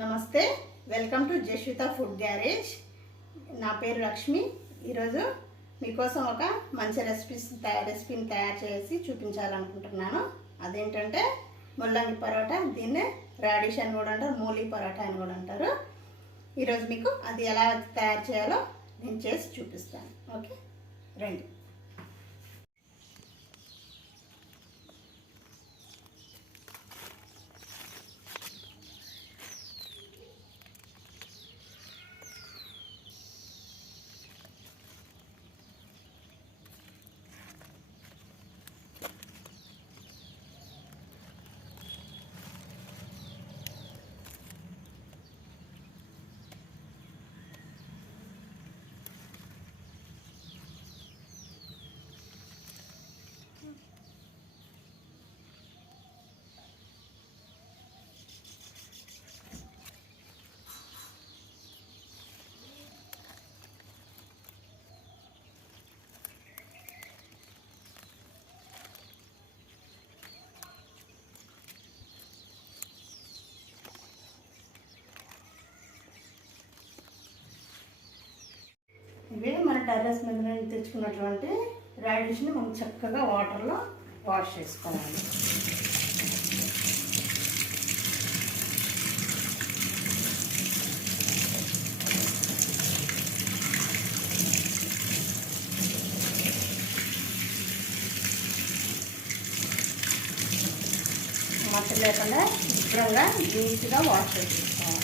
నమస్తే, welcome to Jashwitha food garage. నా పేరు లక్ష్మి. ఈరోజు మీకోసం ఒక మంచి రెసిపీని తయారు చేసి చూపించాలనుకుంటున్నాను. అదేంటంటే ముల్లంగి పరోటా. దీన్నే రాడిష్ అని కూడా అంటారు, మూలీ పరోటా అని కూడా అంటారు. ఈరోజు మీకు అది ఎలా తయారు చేయాలో నేను చేసి చూపిస్తాను. ఓకే, రండి. ఇవే మన టెర్రస్ మీద నుండి తెచ్చుకున్నటువంటి రాడిష్ని మనం చక్కగా వాటర్లో వాష్ చేసుకోవాలి. మట్టి లేకుండా శుభ్రంగా నీట్గా వాష్ చేసుకోవాలి.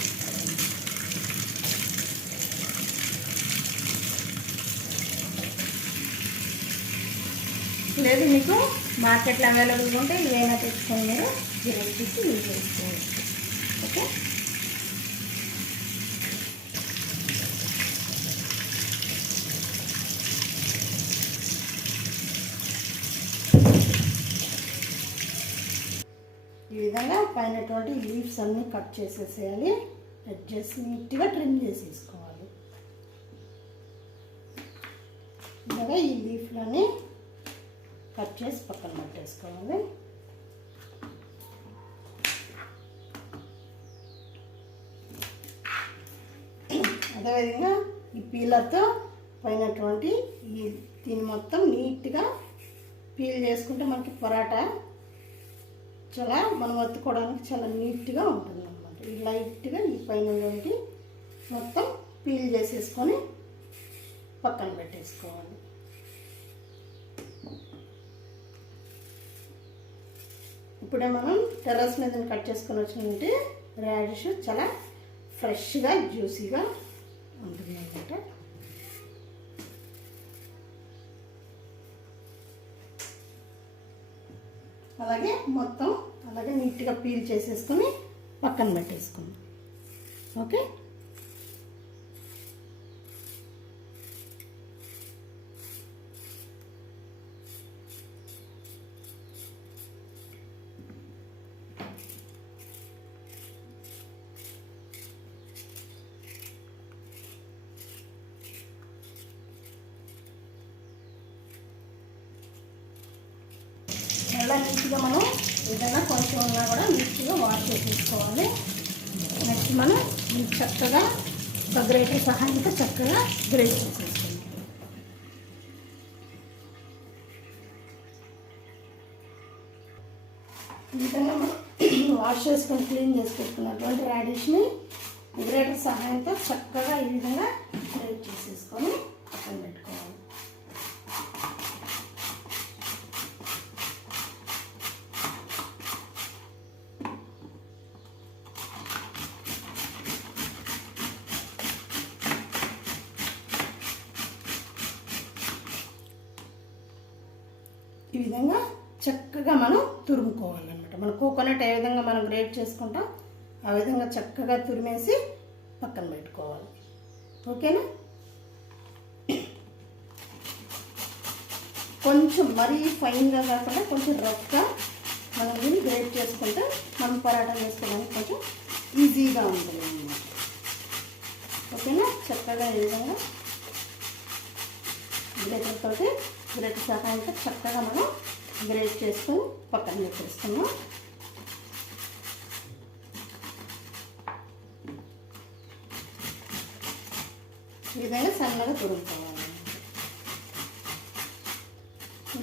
లేదు మీకు మార్కెట్లో అవైలబుల్గా ఉంటే ఇవైనా తెచ్చుకొని మీరు రెసిపీస్ యూజ్ చేసుకోవచ్చు. ఓకే, ఈ విధంగా పైనటువంటి లీవ్స్ అన్నీ కట్ చేసేసేయాలి. కట్ చేసి నీట్గా ట్రిమ్ చేసేసుకోవాలి. ఇలాగా ఈ లీఫ్లని కట్ చేసి పక్కన పెట్టేసుకోవాలి. అదేవిధంగా ఈ పీలర్తో పైనటువంటి దీన్ని మొత్తం నీట్గా పీల్ చేసుకుంటే మనకి పరాటా చాలా మనం ఒత్తుకోవడానికి చాలా నీట్గా ఉంటుంది అన్నమాట. ఈ లైట్గా ఈ పైన మొత్తం పీల్ చేసేసుకొని పక్కన పెట్టేసుకోవాలి. ఇప్పుడే మనం టెర్రస్ మీద కట్ చేసుకొని వచ్చినట్టు రాడిష్ చాలా ఫ్రెష్గా జ్యూసీగా ఉంటుంది అన్నమాట. అలాగే మొత్తం అలాగే నీట్గా పీల్ చేసేసుకొని పక్కన పెట్టేసుకుందాం. ఓకే, చాలా నీట్గా మనం ఏదైనా కొంచెం ఉన్నా కూడా నీట్గా వాష్ చేసేసుకోవాలి. నెక్స్ట్ మనం చక్కగా ఒక గ్రేటర్ సహాయంతో చక్కగా గ్రేట్ చేసేసుకోవాలి. ఈ విధంగా మనం వాష్ చేసుకొని క్లీన్ చేసి పెట్టుకున్నటువంటి రాడిష్ని గ్రేటర్ సహాయంతో చక్కగా ఈ విధంగా గ్రేట్ చేసేసుకొని పక్కన పెట్టుకోవాలి. ఈ విధంగా చక్కగా మనం తురుముకోవాలన్నమాట. మన కోకోనట్ ఏ విధంగా మనం గ్రేట్ చేసుకుంటాం ఆ విధంగా చక్కగా తురిమేసి పక్కన పెట్టుకోవాలి. ఓకేనా, కొంచెం మరీ ఫైన్గా కాకుండా కొంచెం రఫ్గా మనం దీన్ని గ్రేట్ చేసుకుంటే మనం పరాటా వేసుకోవడానికి కొంచెం ఈజీగా ఉంటుంది అన్నమాట. ఓకేనా, చక్కగా ఈ విధంగా గ్రేటర్ సహాయంతో చక్కగా మనం గ్రేట్ చేసుకొని పక్కన పెట్టేస్తున్నాం. ఈ విధంగా సన్నగా తురుముకోవాలి.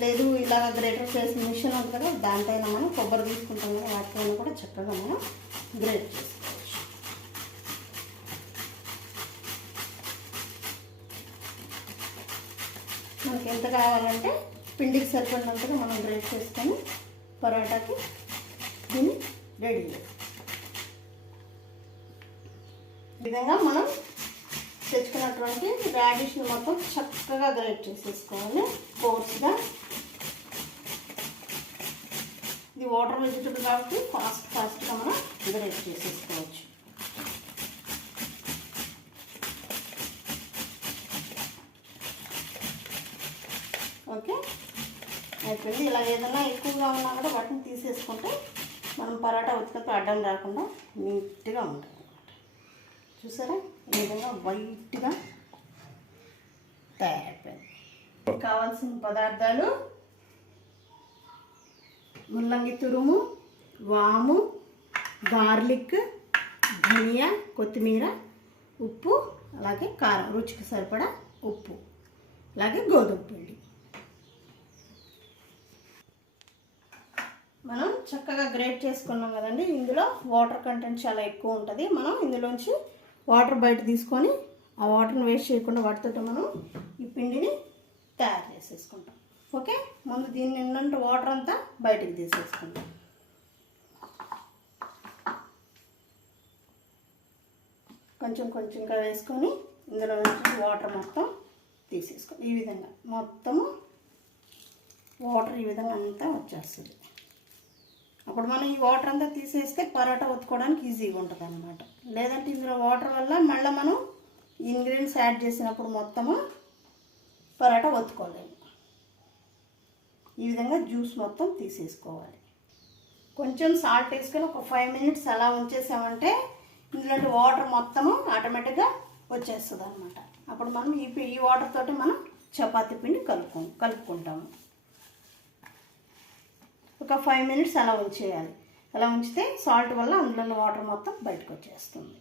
లేదు ఇలా గ్రేటర్ చేసిన మిషన్ ఉంది కదా, దాంట్లో మనం కొబ్బరి తీసుకుంటాం కదా, వాటిపైన కూడా చక్కగా మనం గ్రేట్ చేసుకోవచ్చు. మనకి ఎంత కావాలంటే పిండికి సరిపడినంతగా మనం గ్రేట్ చేసుకొని పరోటాకి దీన్ని రెడీ చేస్తాం. ఈ విధంగా మనం తెచ్చుకున్నటువంటి రాడిష్ని మొత్తం చక్కగా గ్రేట్ చేసేసుకోవాలి కోర్స్గా. ఇది వాటర్ వెజిటబుల్ కాబట్టి ఫాస్ట్గా మనం గ్రేట్ చేసేసుకోవచ్చు. ఓకే, అయిపోయింది. ఇలా ఏదైనా ఎక్కువగా ఉన్నా కూడా వాటిని తీసేసుకుంటే మనం పరోటా ఉతికతో అడ్డం రాకుండా నీట్గా ఉంటుంది అన్నమాట. చూసారా, ఈ విధంగా వైట్గా తయారైపోయింది. కావాల్సిన పదార్థాలు: ముల్లంగి తురుము, వాము, గార్లిక్, ధనియా, కొత్తిమీర, ఉప్పు, అలాగే కారం, రుచికి సరిపడా ఉప్పు, అలాగే గోధుమ పిండి. మనం చక్కగా గ్రేట్ చేసుకున్నాం కదండి. ఇందులో వాటర్ కంటెంట్ చాలా ఎక్కువ ఉంటుంది. మనం ఇందులోంచి వాటర్ బయట తీసుకొని ఆ వాటర్ని వేస్ట్ చేయకుండా వాటితో మనం ఈ పిండిని తయారు చేసేసుకుంటాం. ఓకే, ముందు దీని నిండా వాటర్ అంతా బయటికి తీసేసుకుంటాం. కొంచెం కొంచెంగా వేసుకొని ఇందులో నుంచి వాటర్ మొత్తం తీసేసుకోండి. ఈ విధంగా మొత్తము వాటర్ ఈ విధంగా అంతా వచ్చేస్తుంది. అప్పుడు మనం ఈ వాటర్ అంతా తీసేస్తే పరోటా ఒత్తుకోవడానికి ఈజీగా ఉంటుంది అన్నమాట. లేదంటే ఇందులో వాటర్ వల్ల మళ్ళీ మనం ఇంగ్రీడియంట్స్ యాడ్ చేసినప్పుడు మొత్తము పరోటా ఒత్తుకోలేము. ఈ విధంగా జ్యూస్ మొత్తం తీసేసుకోవాలి. కొంచెం సాల్ట్ వేసుకొని ఒక 5 మినిట్స్ అలా ఉంచేసామంటే ఇందులో వాటర్ మొత్తము ఆటోమేటిక్గా వచ్చేస్తుంది అన్నమాట. అప్పుడు మనం ఈ వాటర్ తోటి మనం చపాతీ పిండి కలుపుకుంటాము. ఒక 5 మినిట్స్ అలా ఉంచేయాలి. అలా ఉంచితే సాల్ట్ వల్ల అందులో వాటర్ మొత్తం బయటకు వచ్చేస్తుంది.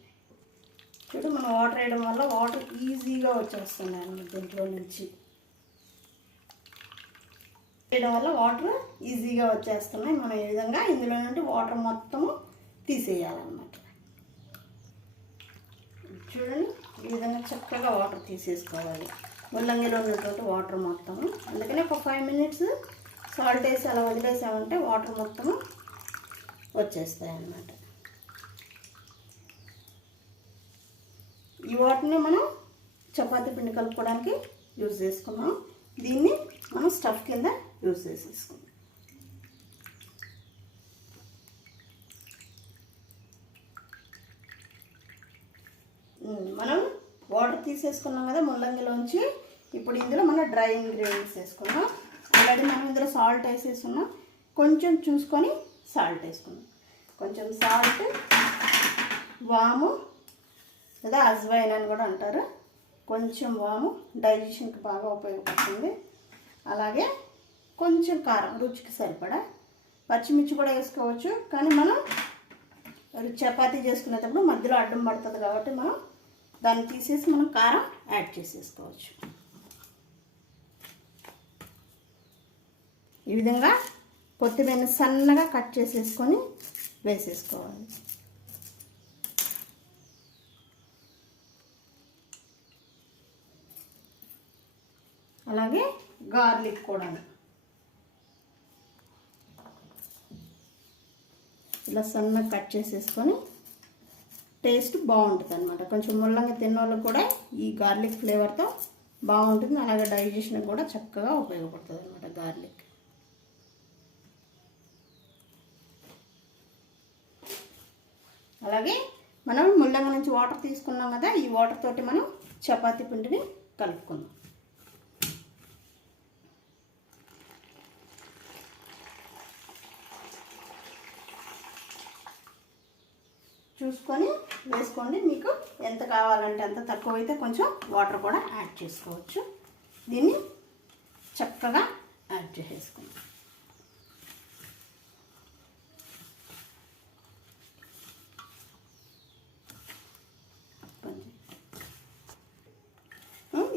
చూడు, మనం వాటర్ వేయడం వల్ల వాటర్ ఈజీగా వచ్చేస్తుంది అన్నమాట. దీంట్లో నుంచి వేయడం వల్ల వాటర్ ఈజీగా వచ్చేస్తున్నాయి. మనం ఈ విధంగా ఇందులో నుండి వాటర్ మొత్తము తీసేయాలన్నమాట. చూడండి, ఈ విధంగా చక్కగా వాటర్ తీసేసుకోవాలి. ముల్లంగిలో ఉన్నటువంటి వాటర్ మొత్తము. అందుకని ఒక 5 మినిట్స్ సాల్ట్ వేసి అలా వదిలేసామంటే వాటర్ మొత్తము వచ్చేస్తాయి అన్నమాట. ఈ వాటర్ని మనం చపాతీ పిండి కలుపుకోవడానికి యూజ్ చేసుకున్నాం. దీన్ని మనం స్టఫ్ కింద యూజ్ చేసేసుకున్నాం. మనం వాటర్ తీసేసుకున్నాం కదా ముల్లంగిలోంచి. ఇప్పుడు ఇందులో మనం డ్రై ఇంగ్రీడియంట్స్ వేసుకున్నాం. ఆల్రెడీ మనం ఇందులో సాల్ట్ వేసేసుకున్నాం. కొంచెం చూసుకొని సాల్ట్ వేసుకున్నాం. కొంచెం సాల్ట్, వాము లేదా అజ్వైన్ అని కూడా అంటారు. కొంచెం వాము డైజెషన్కి బాగా ఉపయోగపడుతుంది. అలాగే కొంచెం కారం, రుచికి సరిపడా. పచ్చిమిర్చి కూడా వేసుకోవచ్చు, కానీ మనం చపాతీ చేసుకునేటప్పుడు మధ్యలో అడ్డం పడుతుంది కాబట్టి మనం దాన్ని తీసేసి మనం కారం యాడ్ చేసేసుకోవచ్చు. ఈ విధంగా కొత్తిమీర సన్నగా కట్ చేసేసుకొని వేసేసుకోవాలి. అలాగే గార్లిక్ కూడా ఇలా సన్నగా కట్ చేసేసుకొని టేస్ట్ బాగుంటుంది అన్నమాట. కొంచెం ముల్లంగా తిన్నోళ్ళకి కూడా ఈ గార్లిక్ ఫ్లేవర్తో బాగుంటుంది. అలాగే డైజెషన్కి కూడా చక్కగా ఉపయోగపడుతుంది అన్నమాట గార్లిక్. అలాగే మనం ముల్లంగి నుంచి వాటర్ తీసుకున్నాం కదా, ఈ వాటర్ తోటి మనం చపాతీ పిండిని కలుపుకుందాం. చూసుకొని వేసుకోండి. మీకు ఎంత కావాలంటే అంత, తక్కువైతే కొంచెం వాటర్ కూడా యాడ్ చేసుకోవచ్చు. దీన్ని చక్కగా యాడ్ చేసేసుకుందాం.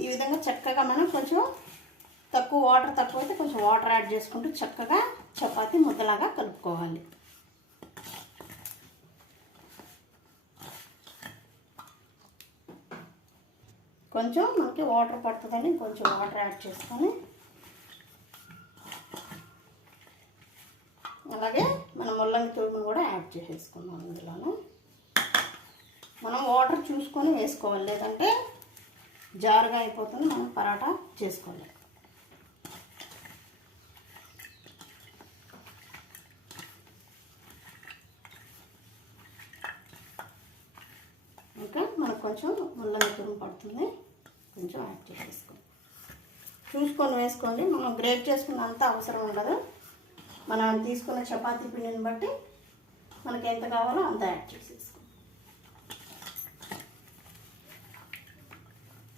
ఈ విధంగా చక్కగా మనం కొంచెం తక్కువ వాటర్ తక్కువైతే కొంచెం వాటర్ యాడ్ చేసుకుంటూ చక్కగా చపాతీ ముద్దలాగా కలుపుకోవాలి. కొంచెం మనకి వాటర్ పడుతుందని కొంచెం వాటర్ యాడ్ చేసుకొని అలాగే మనం ముల్లంగి తూరును కూడా యాడ్ చేసేసుకున్నాం. ఇందులోనే మనం వాటర్ చూసుకొని వేసుకోవాలి, లేదంటే జారుగా అయిపోతుంది, మనం పరాటా చేసుకోవాలి. ఇంకా మనకు కొంచెం ముల్లంగి తూరు పడుతుంది, కొంచెం యాడ్ చేసేసుకోండి. చూసుకొని వేసుకోండి. మనం గ్రేట్ చేసుకున్నంత అవసరం ఉండదు. మనం తీసుకున్న చపాతీ పిండిని బట్టి మనకి ఎంత కావాలో అంత యాడ్ చేసేసుకోండి.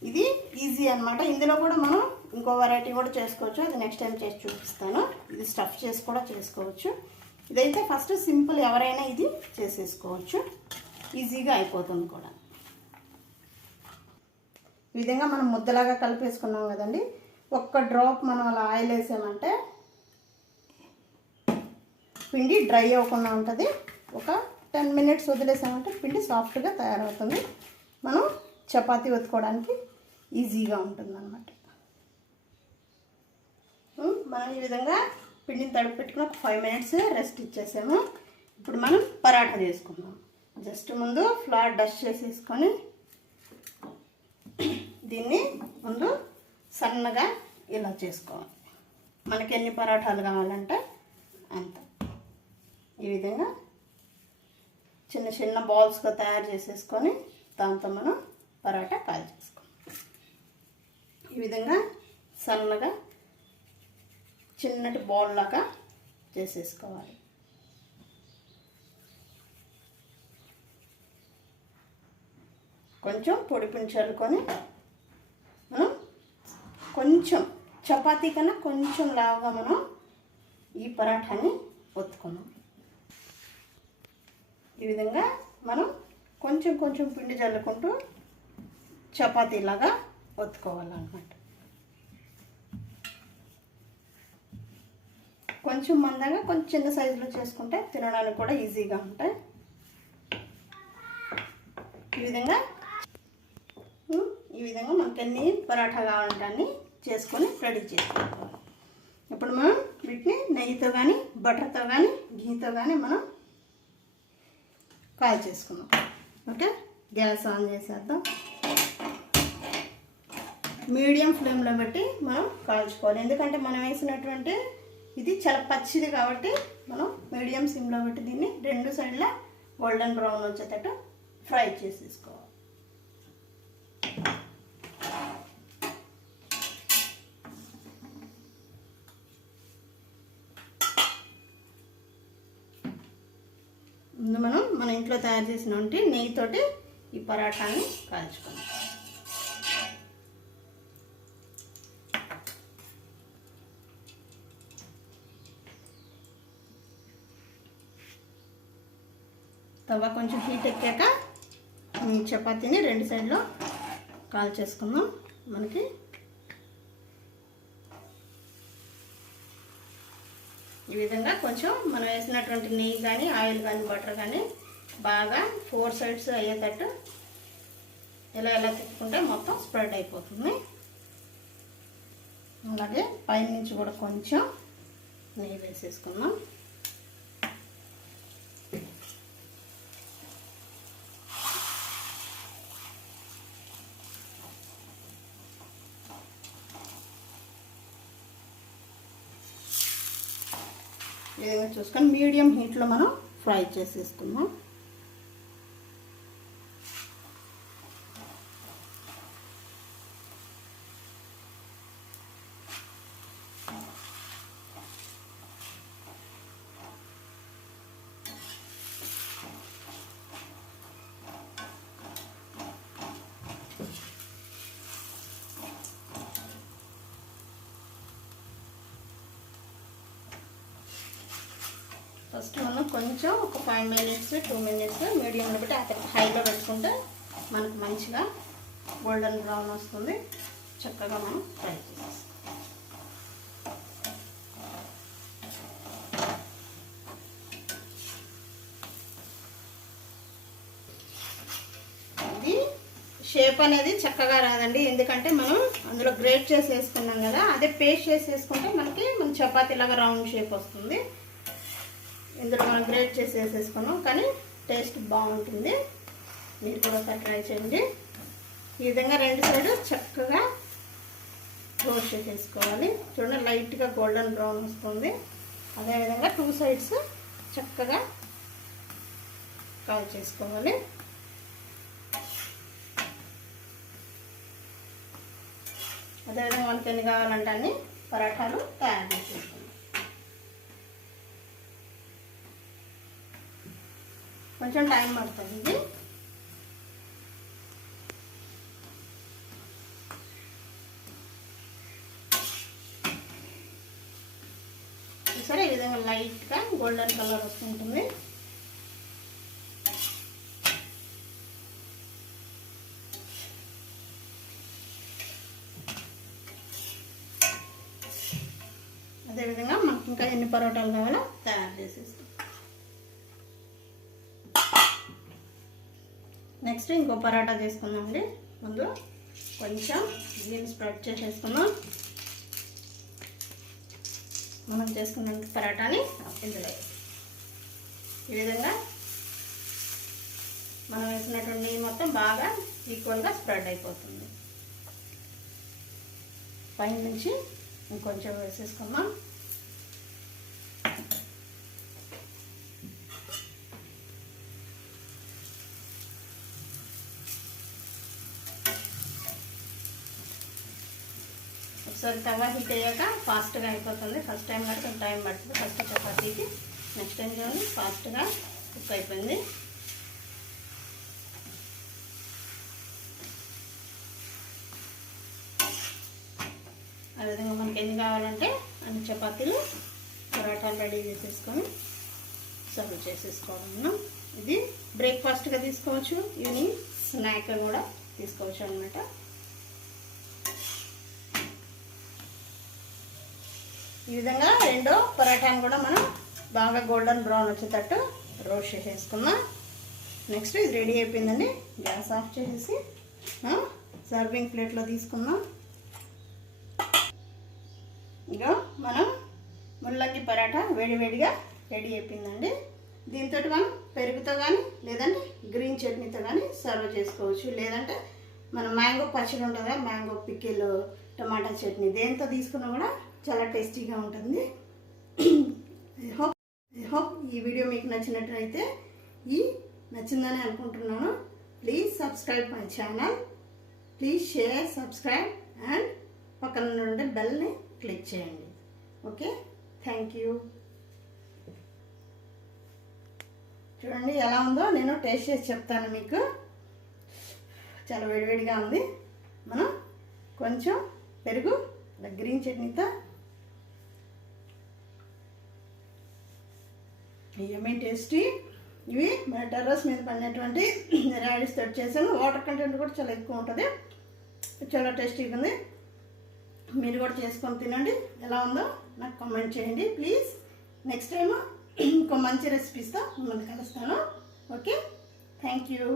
ఇది ఈజీ అన్నమాట. ఇందులో కూడా మనం ఇంకో వెరైటీ కూడా చేసుకోవచ్చు, అది నెక్స్ట్ టైం చేసి చూపిస్తాను. ఇది స్టఫ్ చేసి కూడా చేసుకోవచ్చు. ఇదైతే ఫస్ట్ సింపుల్, ఎవరైనా ఇది చేసేసుకోవచ్చు, ఈజీగా అయిపోతుంది కూడా. ఈ విధంగా మనం ముద్దలాగా కలిపేసుకున్నాం కదండి. ఒక్క డ్రాప్ మనం అలా ఆయిల్ వేసామంటే పిండి డ్రై అవ్వకుండా ఉంటుంది. ఒక 10 మినిట్స్ వదిలేసామంటే పిండి సాఫ్ట్గా తయారవుతుంది. మనం చపాతీ ఒత్తుకోవడానికి ఈజీగా ఉంటుంది అన్నమాట. మనం ఈ విధంగా పిండిని తడిపి పెట్టుకుని ఒక 5 మినిట్స్ రెస్ట్ ఇచ్చేసాము. ఇప్పుడు మనం పరాటా చేసుకుందాం. జస్ట్ ముందు ఫ్లార్ డస్ట్ చేసేసుకొని దీన్ని ముందు సన్నగా ఇలా చేసుకోవాలి. మనకి ఎన్ని పరాటాలు కావాలంటే అంత ఈ విధంగా చిన్న చిన్న బాల్స్గా తయారు చేసేసుకొని దాంతో మనం పరాటా కాల్ చేసుకోవాలి. ఈ విధంగా సన్నగా చిన్నటి బాల్ లాగా చేసేసుకోవాలి. కొంచెం పొడిపిండి చల్లుకొని మనం కొంచెం చపాతీ కన్నా కొంచెం లావుగా మనం ఈ పరాఠాని ఒత్తుకున్నాం. ఈ విధంగా మనం కొంచెం కొంచెం పిండి చల్లుకుంటూ చపాతీలాగా ఒత్తుకోవాలన్నమాట. కొంచెం మందంగా కొంచెం చిన్న సైజులో చేసుకుంటే తినడానికి కూడా ఈజీగా ఉంటాయి. ఈ విధంగా మనకి ఎన్ని పరాఠా కావాలంటే అన్ని చేసుకొని రెడీ చేసుకోవాలి. ఇప్పుడు మనం వీటిని నెయ్యితో కానీ బటర్తో కానీ ఘీతో కానీ మనం కాల్ చేసుకున్నాం. ఓకే, గ్యాస్ ఆన్ చేసేద్దాం. మీడియం ఫ్లేమ్లో పెట్టి మనం కాల్చుకోవాలి. ఎందుకంటే మనం వేసినటువంటి ఇది చాలా పచ్చిది కాబట్టి మనం మీడియం సిమ్లో పెట్టి దీన్ని 2 సైడ్ల గోల్డెన్ బ్రౌన్ వచ్చేటట్టు ఫ్రై చేసేసుకోవాలి. ముందు మనం మన ఇంట్లో తయారు చేసినటువంటి నెయ్యితోటి ఈ పరాటాని కాల్చుకోవాలి. తవ కొంచెం హీట్ ఎక్కాక చపాతీని 2 సైడ్లో కాల్ చేసుకుందాం. మనకి ఈ విధంగా కొంచెం మనం వేసినటువంటి నెయ్యి కానీ ఆయిల్ కానీ బటర్ కానీ బాగా 4 సైడ్స్ అయ్యేటట్టు ఎలా తిప్పుకుంటే మొత్తం స్ప్రెడ్ అయిపోతుంది. అలాగే పైనుంచి కూడా కొంచెం నెయ్యి వేసేసుకుందాం. ఈ విధంగా చూసుకొని మీడియం హీట్లో మనం ఫ్రై చేసేసుకుందాం. ఫస్ట్ మనం కొంచెం ఒక 5 మినిట్స్ 2 మినిట్స్ మీడియంలో పెట్టి అక్కడ హైలో పెట్టుకుంటే మనకు మంచిగా గోల్డెన్ బ్రౌన్ వస్తుంది. చక్కగా మనం ఫ్రై చేసేస్తాం. ఇది షేప్ అనేది చక్కగా రాదండి, ఎందుకంటే మనం అందులో గ్రేట్ చేసి వేసుకున్నాం కదా. అదే పేస్ట్ చేసి వేసుకుంటే మనకి మన చపాతీలాగా రౌండ్ షేప్ వస్తుంది. ఇందులో మనం గ్రేట్ చేసి వేసేసుకున్నాం, కానీ టేస్ట్ బాగుంటుంది. మీరు కూడా ఒకసారి ట్రై చేయండి. ఈ విధంగా రెండు సైడ్ చక్కగా రోస్ట్ చేసేసుకోవాలి. చూడండి, లైట్గా గోల్డెన్ బ్రౌన్ వస్తుంది. అదేవిధంగా 2 సైడ్స్ చక్కగా కాల్ చేసుకోవాలి. అదేవిధంగా మనకి ఎన్ని కావాలంటే అన్ని పరాఠాలు తయారు చేసేసుకుందాం. కొంచెం టైం పడుతుంది ఇది. సరే, ఈ విధంగా లైట్గా గోల్డెన్ కలర్ వస్తుంటుంది. అదేవిధంగా మనకి ఇంకా ఎన్ని పరోటాలు కావాలో తయారు చేసేస్తాం. నెక్స్ట్ ఇంకో పరోటా చేసుకుందామండి. ముందు కొంచెం దీన్ని స్ప్రెడ్ చేసేసుకుందాం. మనం చేసుకున్న పరోటాని ఇందులో ఈ విధంగా మనం వేసినటువంటి నెయ్యి మొత్తం బాగా ఈక్వల్గా స్ప్రెడ్ అయిపోతుంది. పైన నుంచి ఇంకొంచెం వేసేసుకుందాం. ఒకసారి తవా హీట్ అయ్యాక ఫాస్ట్గా అయిపోతుంది. ఫస్ట్ టైం కాబట్టి కొంచెం టైం పడుతుంది. ఫస్ట్ చపాతీకి, నెక్స్ట్ టైం చూడండి ఫాస్ట్గా కుక్ అయిపోయింది. అదేవిధంగా మనకి ఎన్ని కావాలంటే అన్ని చపాతీలు పరోటాలు రెడీ చేసేసుకొని సర్వ్ చేసేసుకోవడం. ఇది బ్రేక్ఫాస్ట్గా తీసుకోవచ్చు, ఈవినింగ్ స్నాక్ కూడా తీసుకోవచ్చు అన్నమాట. ఈ విధంగా రెండో పరోటాను కూడా మనం బాగా గోల్డెన్ బ్రౌన్ వచ్చేటట్టు రోస్ట్ చేసేసుకుందాం. నెక్స్ట్ ఇది రెడీ అయిపోయిందండి. గ్యాస్ ఆఫ్ చేసేసి సర్వింగ్ ప్లేట్లో తీసుకుందాం. ఇక మనం ముల్లంగి పరోటా వేడివేడిగా రెడీ అయిపోయిందండి. దీంతో మనం పెరుగుతో కానీ లేదంటే గ్రీన్ చట్నీతో కానీ సర్వ్ చేసుకోవచ్చు. లేదంటే మన మ్యాంగో పచ్చడి ఉంటుంది, మ్యాంగో పికిల్, టమాటా చట్నీ, దేంతో తీసుకున్నా కూడా చాలా టేస్టీగా ఉంటుంది. ఐ హోప్ ఈ వీడియో మీకు నచ్చినట్లయితే నచ్చిందని అనుకుంటున్నాను. Please subscribe my channel. Please share, subscribe and పక్కన ఉండే బెల్ని క్లిక్ చేయండి. Okay, thank you. చూడండి ఎలా ఉందో నేను టేస్ట్ చేసి చెప్తాను మీకు. చాలా వేడివేడిగా ఉంది. మనం కొంచెం పెరుగు గ్రీన్ చట్నీతో యమ్మీ టేస్టీ. ఇవి మన టెర్రస్ మీద పడినటువంటి రాడిస్ తోటి చేశాను. వాటర్ కంటెంట్ కూడా చాలా ఎక్కువ ఉంటుంది. చాలా టేస్టీగా ఉంది. మీరు కూడా చేసుకొని తినండి. ఎలా ఉందో నాకు కామెంట్ చేయండి ప్లీజ్. నెక్స్ట్ టైం ఇంకో మంచి రెసిపీస్తో మిమ్మల్ని కలుస్తాను. Okay, thank you.